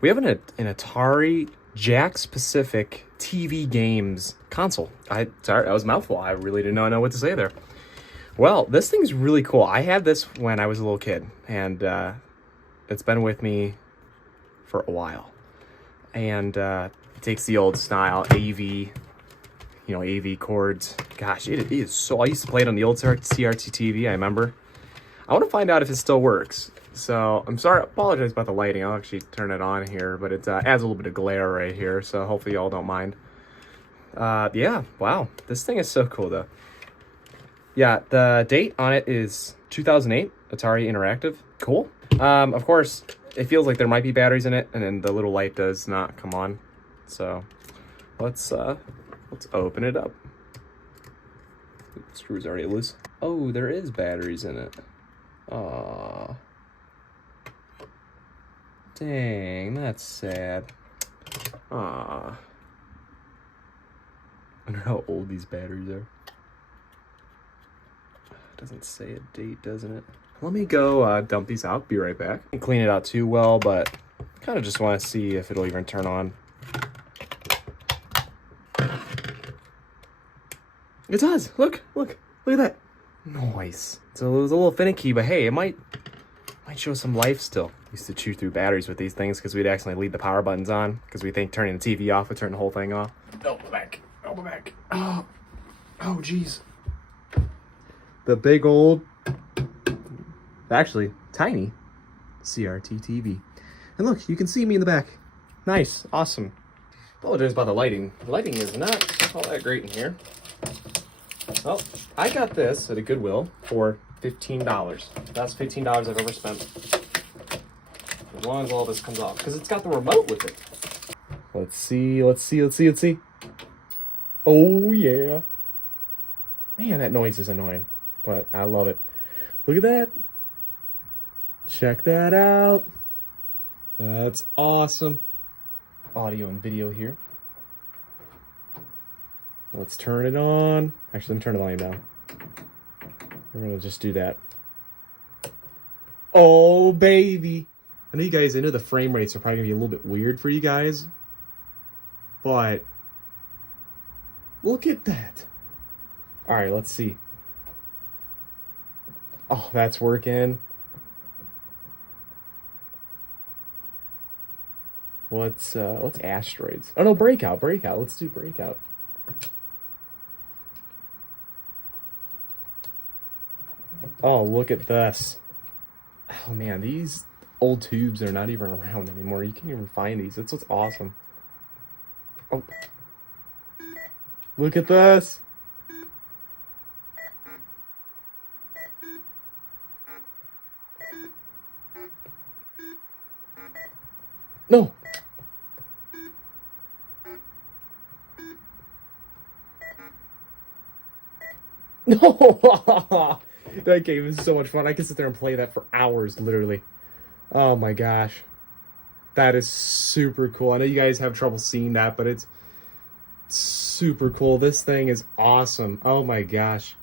We have an Atari Jax Pacific TV-GAMES console. Sorry, that was a mouthful. I really did not know what to say there. Well, this thing's really cool. I had this when I was a little kid, and it's been with me for a while. And it takes the old style AV, AV cords. Gosh, it is so... I used to play it on the old CRT TV, I remember. I want to find out if it still works. So, I'm sorry, I apologize about the lighting. I'll actually turn it on here, but it adds a little bit of glare right here, so hopefully y'all don't mind. Yeah, wow. This thing is so cool, though. Yeah, the date on it is 2008, Atari Interactive. Cool. Of course, it feels like there might be batteries in it, and then the little light does not come on. So, let's open it up. The screw's already loose. Oh, there is batteries in it. Aww. Dang, that's sad. Aww. I wonder how old these batteries are. Doesn't say a date, doesn't it? Let me go dump these out. Be right back. I didn't clean it out too well, but kind of just want to see if it'll even turn on. It does. Look at that. Nice. So it was a little finicky, but hey, it might show some life still. Used to chew through batteries with these things because we'd accidentally leave the power buttons on because we think turning the TV off would turn the whole thing off. Elbow back. Oh, jeez. The big old, actually tiny CRT TV. And look, you can see me in the back. Nice, awesome. Apologize about the lighting. The lighting is not all that great in here. Well, I got this at a Goodwill for $15. That's $15 I've ever spent. As long as all this comes off, because it's got the remote with it. Let's see. Oh yeah. Man, that noise is annoying, but I love it. Look at that. Check that out. That's awesome. Audio and video here. Let's turn it on. Actually, let me turn the volume down. We're gonna just do that. Oh, baby. I know the frame rates are probably gonna be a little bit weird for you guys, but look at that. All right, let's see. Oh, that's working. What's asteroids? Oh no, breakout. Let's do breakout. Oh, look at this. Oh man, these old tubes are not even around anymore. You can't even find these. That's what's awesome. Oh. Look at this. No. No. That game is so much fun. I can sit there and play that for hours, literally. Oh my gosh. That is super cool. I know you guys have trouble seeing that, but it's super cool. This thing is awesome. Oh my gosh.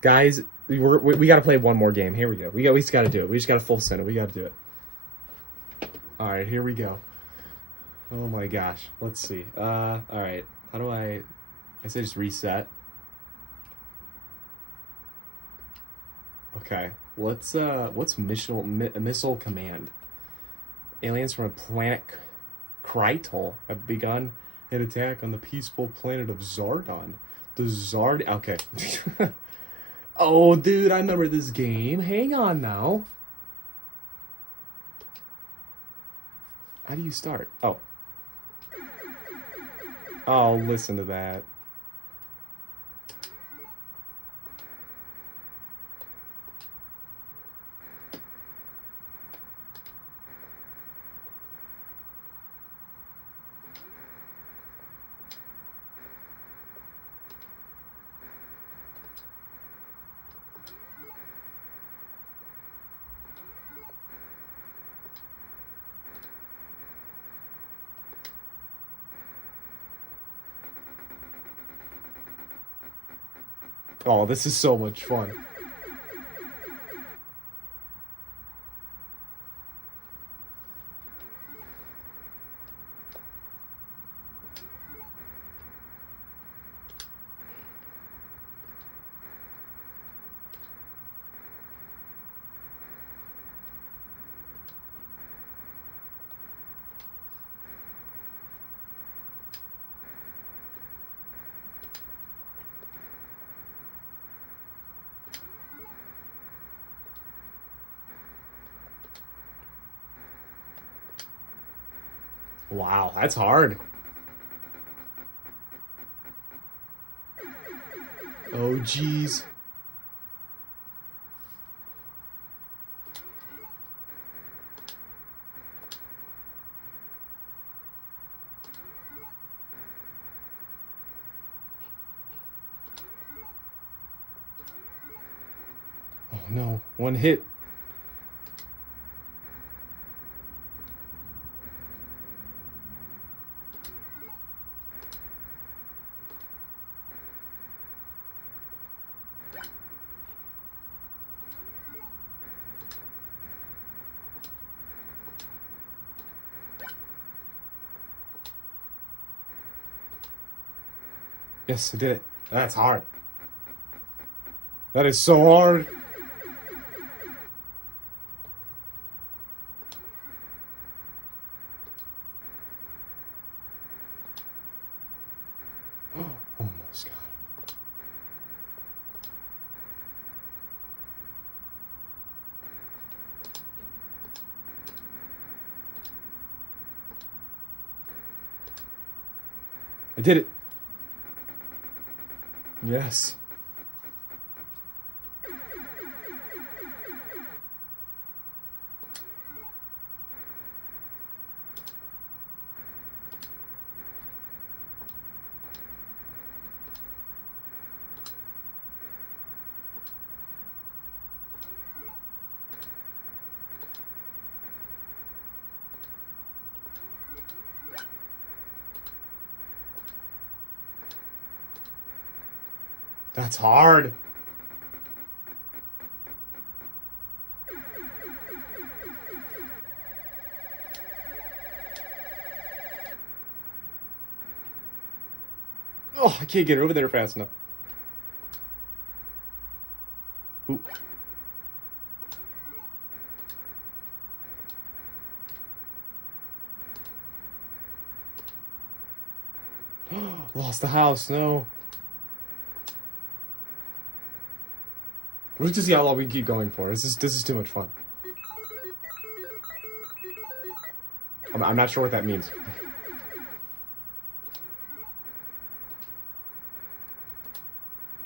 Guys, we got to play one more game. Here we go. We just got to do it. We just got to full send it. We got to do it. All right, here we go. Oh my gosh. Let's see. All right. How do I say just reset? Okay. What's missile command? Aliens from a planet Krytol have begun an attack on the peaceful planet of Zardon. The Zard... Okay. Oh, dude, I remember this game. Hang on now. How do you start? Oh. Oh, listen to that. Oh, this is so much fun. Wow, that's hard. Oh, jeez. Oh, no. One hit. Yes, I did it. That's hard. That is so hard. Almost got it. I did it. Yes. That's hard. Oh, I can't get over there fast enough. Ooh. Lost the house, no. Let's just see how long we can keep going for. This is too much fun. I'm not sure what that means.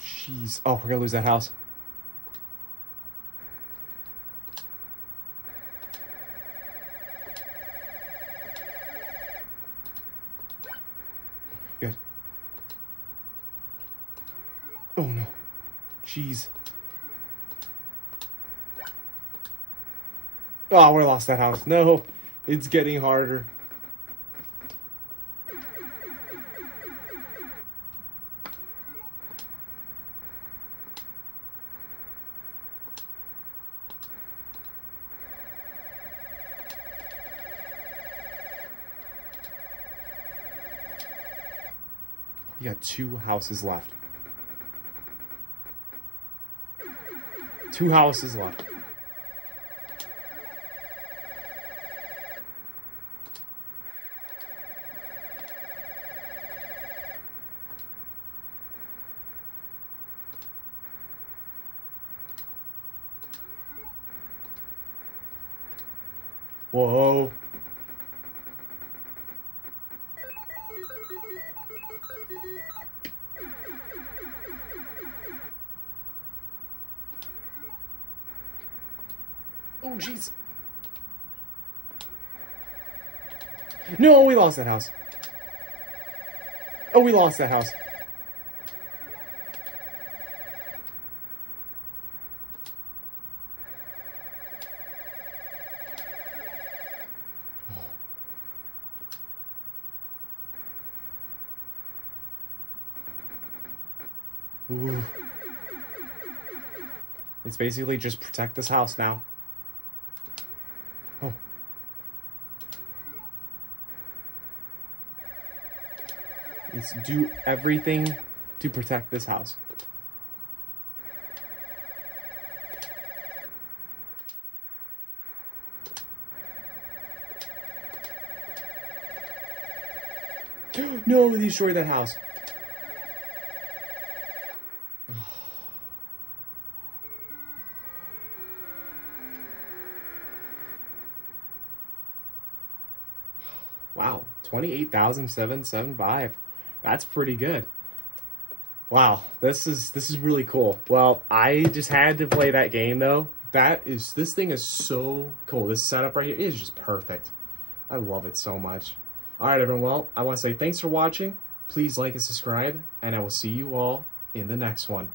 Jeez. Oh, we're gonna lose that house. Good. Oh no. Jeez. Oh, we lost that house. No, it's getting harder. We got 2 houses left. 2 houses left. Whoa. Oh, jeez. No, we lost that house. Oh, we lost that house. Ooh. It's basically just protect this house now. Oh. Let's do everything to protect this house. No, destroy that house. Wow, 28,775. That's pretty good. Wow, this is really cool. Well, I just had to play that game though. This thing is so cool. This setup right here is just perfect. I love it so much. All right, everyone. Well, I want to say thanks for watching. Please like and subscribe, and I will see you all in the next one.